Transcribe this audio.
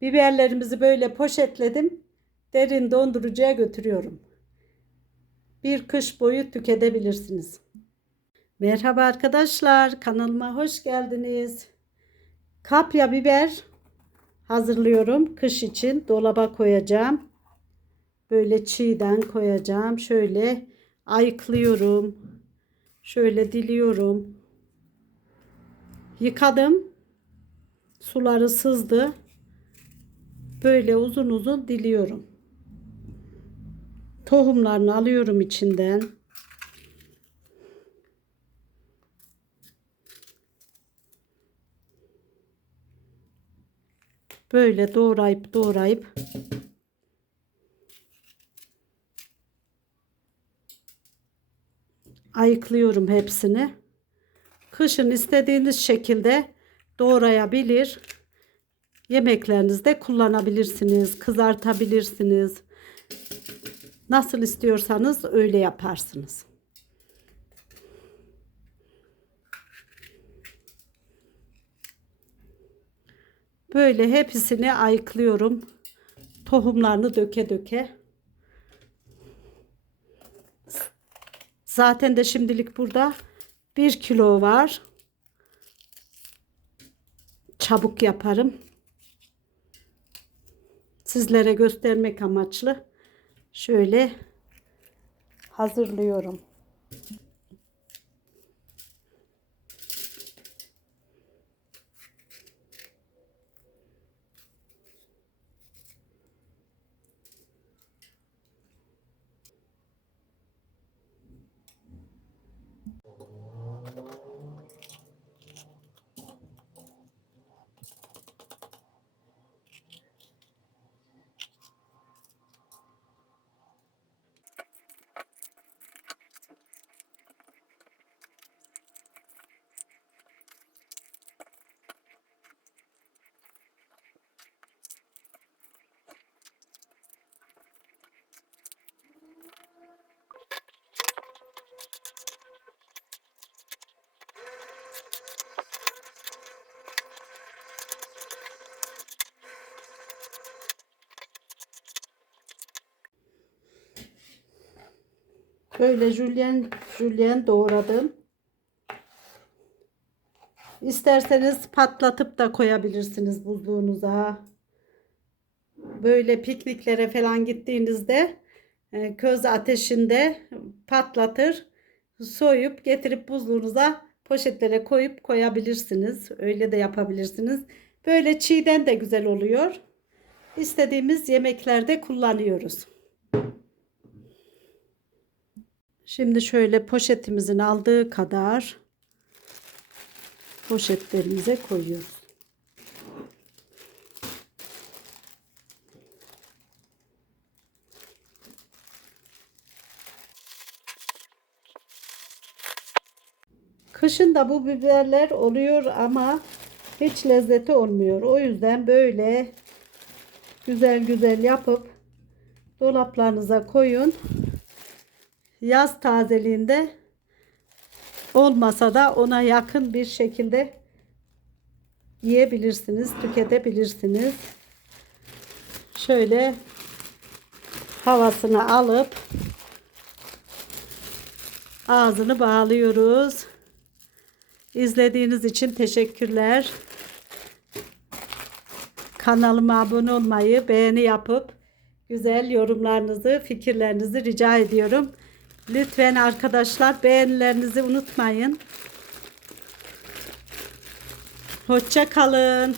Biberlerimizi böyle poşetledim. Derin dondurucuya götürüyorum. Bir kış boyu tüketebilirsiniz. Merhaba arkadaşlar, kanalıma hoş geldiniz. Kapya biber hazırlıyorum kış için. Dolaba koyacağım. Böyle çiğden koyacağım. Şöyle ayıklıyorum. Şöyle diliyorum. Yıkadım. Suları sızdı. Böyle uzun uzun diliyorum. Tohumlarını alıyorum içinden. Böyle doğrayıp doğrayıp ayıklıyorum hepsini. Kışın istediğiniz şekilde doğrayabilir. Yemeklerinizde kullanabilirsiniz, kızartabilirsiniz. Nasıl istiyorsanız öyle yaparsınız. Böyle hepsini ayıklıyorum. Tohumlarını döke döke. Zaten de şimdilik burada bir kilo var. Çabuk yaparım. Sizlere göstermek amaçlı şöyle hazırlıyorum. Böyle jülyen jülyen doğradım. İsterseniz patlatıp da koyabilirsiniz buzluğunuza. Böyle pikniklere falan gittiğinizde e, köz ateşinde patlatır, soyup getirip buzluğunuza poşetlere koyup koyabilirsiniz. Öyle de yapabilirsiniz. Böyle çiğden de güzel oluyor. İstediğimiz yemeklerde kullanıyoruz. Şimdi şöyle poşetimizin aldığı kadar poşetlerimize koyuyoruz. Kışın da bu biberler oluyor ama hiç lezzeti olmuyor. O yüzden böyle güzel güzel yapıp dolaplarınıza koyun yaz tazeliğinde olmasa da ona yakın bir şekilde yiyebilirsiniz, tüketebilirsiniz. Şöyle havasını alıp ağzını bağlıyoruz. İzlediğiniz için teşekkürler. Kanalıma abone olmayı, beğeni yapıp güzel yorumlarınızı, fikirlerinizi rica ediyorum. Lütfen arkadaşlar beğenilerinizi unutmayın. Hoşça kalın.